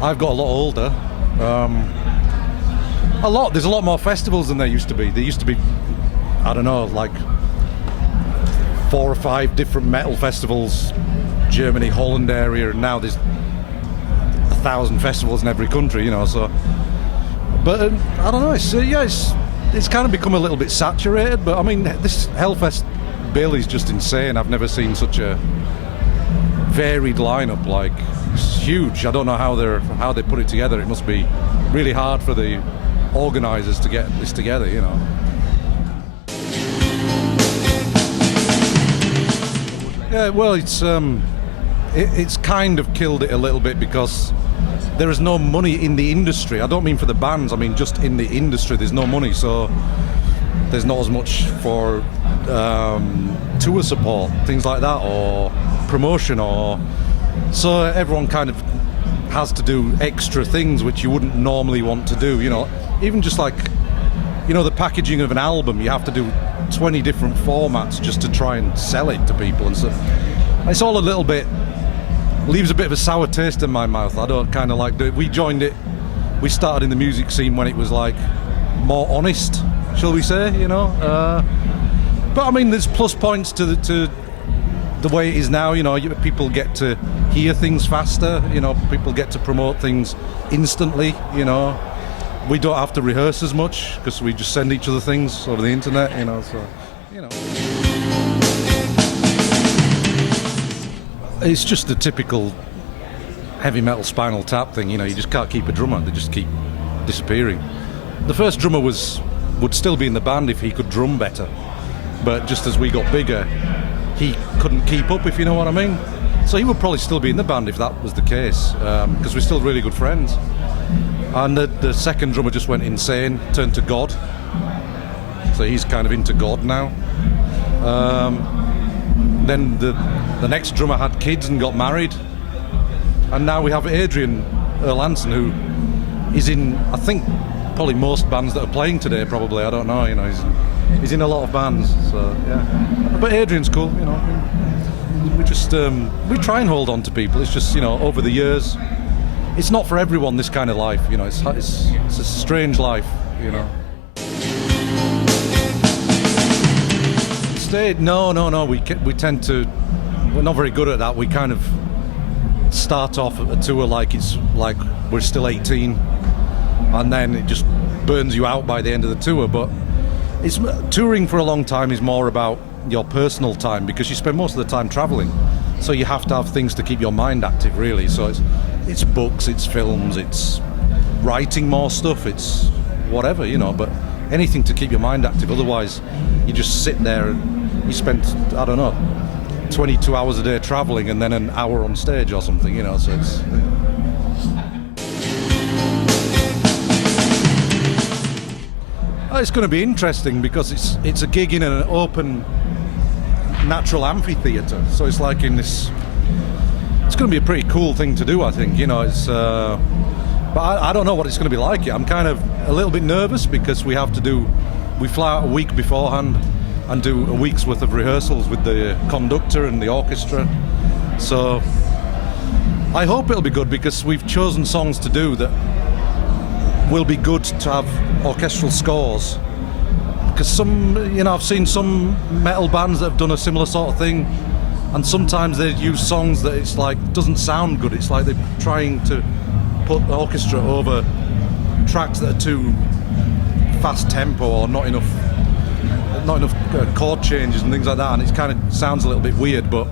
I've got a lot older. There's a lot more festivals than there used to be. There used to be, I don't know, like 4 or 5 different metal festivals, Germany, Holland area, and now there's 1,000 festivals in every country, you know. So, but I don't know. It's kind of become a little bit saturated. But I mean, this Hellfest bill is just insane. I've never seen such a varied lineup. Like, it's huge. I don't know how they put it together. It must be really hard for the organisers to get this together, you know. Yeah, well, it's kind of killed it a little bit because there is no money in the industry. I don't mean for the bands, I mean just in the industry there's no money, so there's not as much for tour support, things like that, or promotion, or so everyone kind of has to do extra things which you wouldn't normally want to do, you know. Even just like, you know, the packaging of an album, you have to do 20 different formats just to try and sell it to people and stuff. It's all a little bit, leaves a bit of a sour taste in my mouth. I don't kind of like do it. We started in the music scene when it was like more honest, shall we say, you know. But I mean, there's plus points to the way it is now, you know. People get to hear things faster, you know. People get to promote things instantly, you know. We don't have to rehearse as much because we just send each other things over the internet, you know. So, you know, it's just a typical heavy metal Spinal Tap thing, you know. You just can't keep a drummer; they just keep disappearing. The first drummer would still be in the band if he could drum better, but just as we got bigger, he couldn't keep up, if you know what I mean. So he would probably still be in the band if that was the case, because we're still really good friends. And the second drummer just went insane, turned to God. So he's kind of into God now. Then the next drummer had kids and got married. And now we have Adrian Erlandson, who is in, I think, probably most bands that are playing today, probably. I don't know, you know, he's in a lot of bands, so yeah. But Adrian's cool, you know. We just, we try and hold on to people. It's just, you know, over the years, it's not for everyone, this kind of life, you know. It's a strange life, you know. No. We tend to, we're not very good at that. We kind of start off a tour like it's like we're still 18, and then it just burns you out by the end of the tour. But it's touring for a long time is more about your personal time, because you spend most of the time traveling, so you have to have things to keep your mind active, really. So it's books, it's films, it's writing more stuff, it's whatever, you know, but anything to keep your mind active. Otherwise you just sit there and you spend, I don't know, 22 hours a day traveling and then an hour on stage or something, you know. So it's going to be interesting because it's a gig in an open natural amphitheatre, so it's like in this, it's going to be a pretty cool thing to do, I think, you know. It's but I don't know what it's going to be like yet. I'm kind of a little bit nervous because we fly out a week beforehand and do a week's worth of rehearsals with the conductor and the orchestra. So I hope it'll be good, because we've chosen songs to do that will be good to have orchestral scores. Because some, you know, I've seen some metal bands that have done a similar sort of thing, and sometimes they use songs that it's like doesn't sound good. It's like they're trying to put the orchestra over tracks that are too fast tempo or not enough chord changes and things like that, and it kind of sounds a little bit weird. But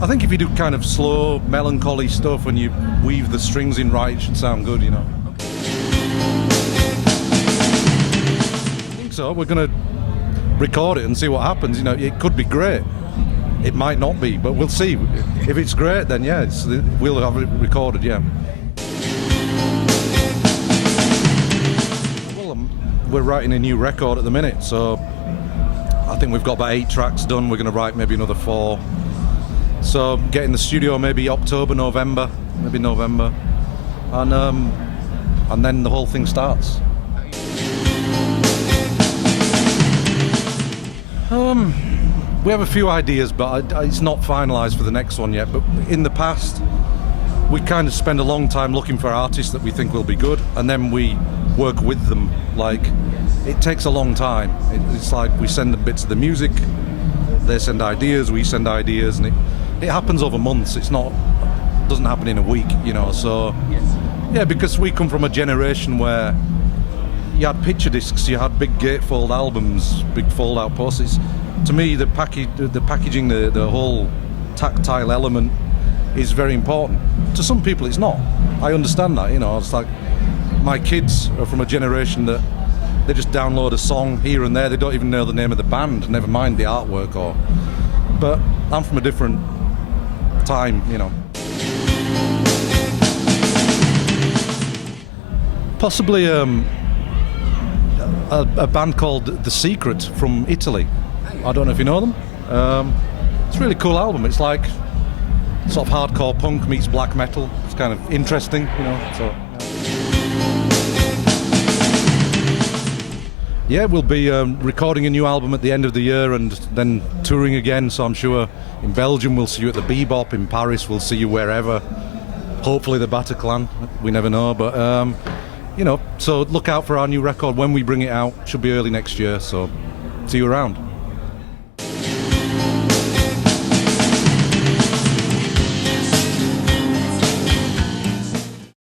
I think if you do kind of slow, melancholy stuff and you weave the strings in right, it should sound good, you know. So we're going to record it and see what happens. You know, it could be great, it might not be, but we'll see. If it's great, then yeah, we'll have it recorded, yeah. Well, we're writing a new record at the minute, so I think we've got about 8 tracks done. We're going to write maybe another 4. So get in the studio maybe October, November, and then the whole thing starts. We have a few ideas, but it's not finalised for the next one yet. But in the past, we kind of spend a long time looking for artists that we think will be good, and then we work with them. Like, it takes a long time. It's like we send them bits of the music, they send ideas, we send ideas, and it happens over months. Doesn't happen in a week, so yeah, because we come from a generation where you had picture discs, you had big gatefold albums, big fold-out posters. To me, the packaging, the whole tactile element is very important. To some people, it's not. I understand that, It's like my kids are from a generation that they just download a song here and there. They don't even know the name of the band, never mind the artwork. But I'm from a different time, Possibly a band called The Secret from Italy. I don't know if you know them. It's a really cool album. It's like sort of hardcore punk meets black metal. It's kind of interesting, So yeah, we'll be recording a new album at the end of the year and then touring again. So I'm sure in Belgium we'll see you at the Bebop. In Paris we'll see you wherever. Hopefully the Bataclan. We never know, but. So look out for our new record when we bring it out. Should be early next year, so see you around.